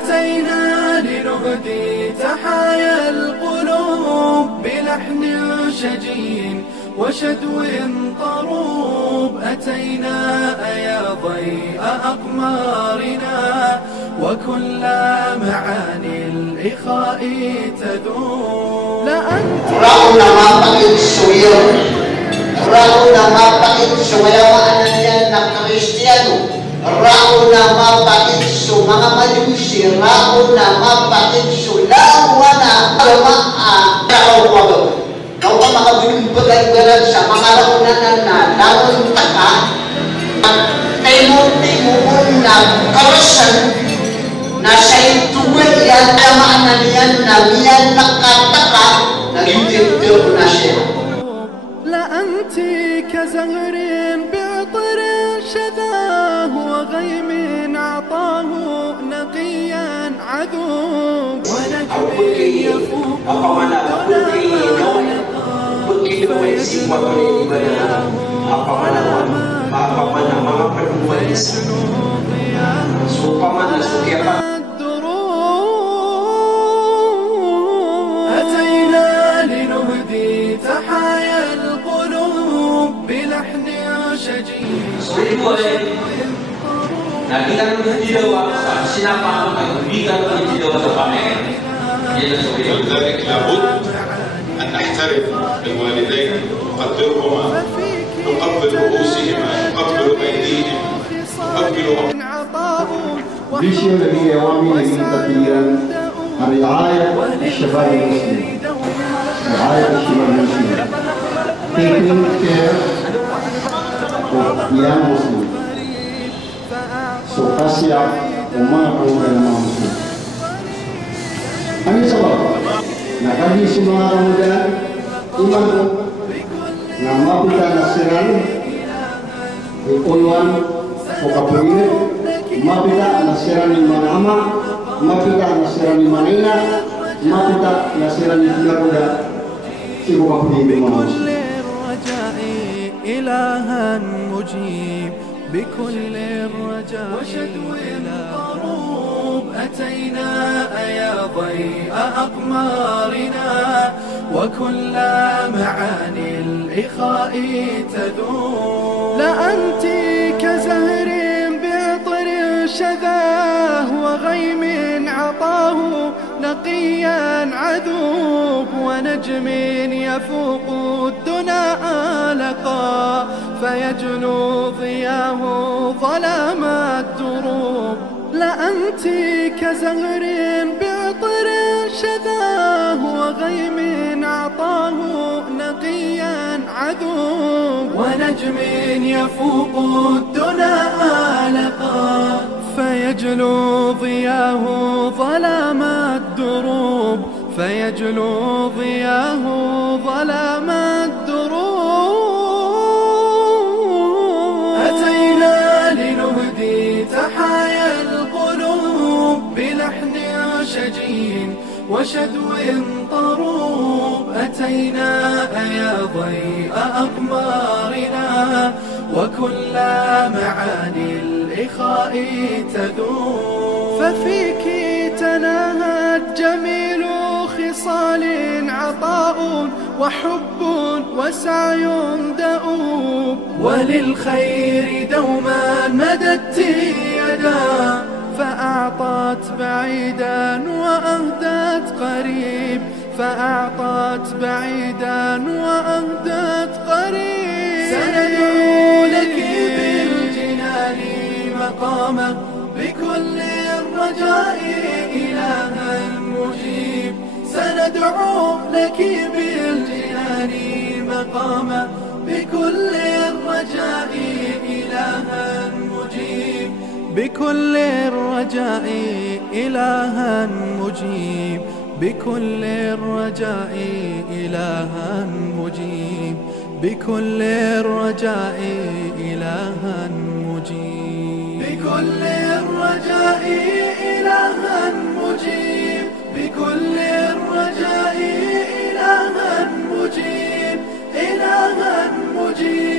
أتينا لنهدي تحايا القلوب بلحن شجي وشدو طروب. أتينا يا ضيء أقمارنا وكل معاني الإخاء تذوب. Rauna mapakitsuyo, rauna mapakitsuyamaan yan ng Kristiyano, rauna mapakitsu mga Majusi, rauna mapakitsu lawa na alamaan kaawag. Kau ka makabunumpagay sa mga raunan na lawan taka, timur-timur na karasan na sa ituwag yan tamaan yan na miyan nakataka. لا أنت كزهر بعطر شذاه وغيم عطاه نقيا عذوب ونجم يفوق تحايا القلوب بلحن شجي. ولذلك لابد أن نحترم الوالدين نقدرهما نقبل رؤوسهما نقبل أيديهم نقبل Vision dari awami dari ketiran riayah الشباب المسلم riayah الشباب المسلم taking care of young Muslim so kasih umat orang Muslim. Ini sebab nak kami semua muda iman nama kita nasiran ikuan pokapuni mapita nasiran manama mapita nasiran manina mapita nasiran muda si pokapuni بكل الرجاء إلها مجيب بكل الرجاء وشدو طروب. أتينا يا ضيء أقمارنا وكل معاني الإخاء تذوب. لا أنت كزهر بعطر شذاه وغيم عطاه نقيا عذوب ونجم يفوق الدنا آلقا فيجلو ضياه ظلام الدروب. لا أنت كزهر بعطر شذاه وغيم عطاه نقيا عذوب ونجم يفوق الدنا آلقا فيجلو ضياه ظلام الدروب. فيجلو ضياه ظلام الدروب. أتينا لنهدي تحايا القلوب بلحن شجي وشدو طروب. أتينا يا ضيء أقمارنا وكل معاني الإخاء تذوب. ففيك تناهت جميل خصال عطاء وحب وسعي دؤوب. وللخير دوما مددت يدا فأعطت بعيدا وأهدت قريب. فأعطت بعيدا وأهدت قريب. سندعو لك بالجنان مقامة بكل الرجاء إلها مجيب. سندعو لك بالجنان مقامة بكل الرجاء إلها مجيب. بكل الرجاء إلها مجيب. بكل الرجاء إلها مجيب. بكل الرجاء إلها مجيب. بكل الرجاء إلها مجيب. بكل الرجاء إلها مجيب. إلها مجيب.